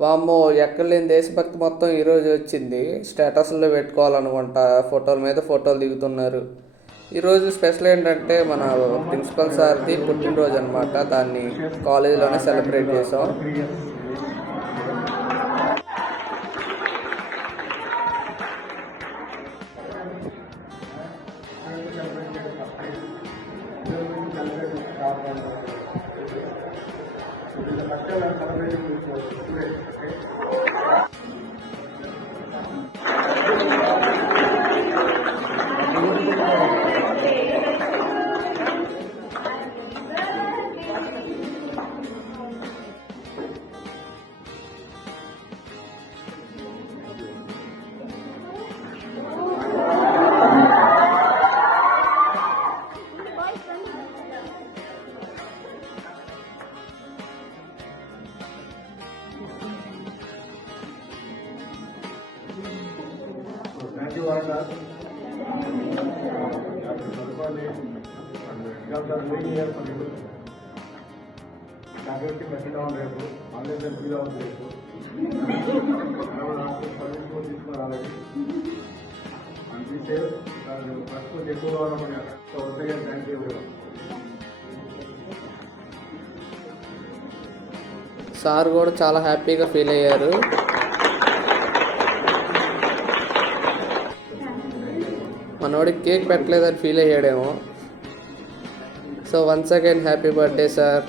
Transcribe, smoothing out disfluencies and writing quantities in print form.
వామ్మో, ఎక్కడ లేని దేశభక్తి మొత్తం ఈరోజు వచ్చింది. స్టేటస్లో పెట్టుకోవాలనుకుంటా, ఫోటోల మీద ఫోటోలు దిగుతున్నారు. ఈరోజు స్పెషల్ ఏంటంటే మన ప్రిన్సిపల్ సార్ది పుట్టినరోజు అనమాట. దాన్ని కాలేజీలోనే సెలబ్రేట్ చేసాం. Thank you, Varda. Faculty better on రేపు ఆన్లైన్ ఎంపీగా ఉంది రేపు అందిస్తే ప్రస్తుతం ఎక్కువగా ఉన్నప్పుడు థ్యాంక్ యూ. సార్ కూడా చాలా హ్యాపీగా ఫీల్ అయ్యారు. మనోడికి కేక్ పెట్టలేదని ఫీల్ అయ్యాడేమో. So once again happy birthday sir.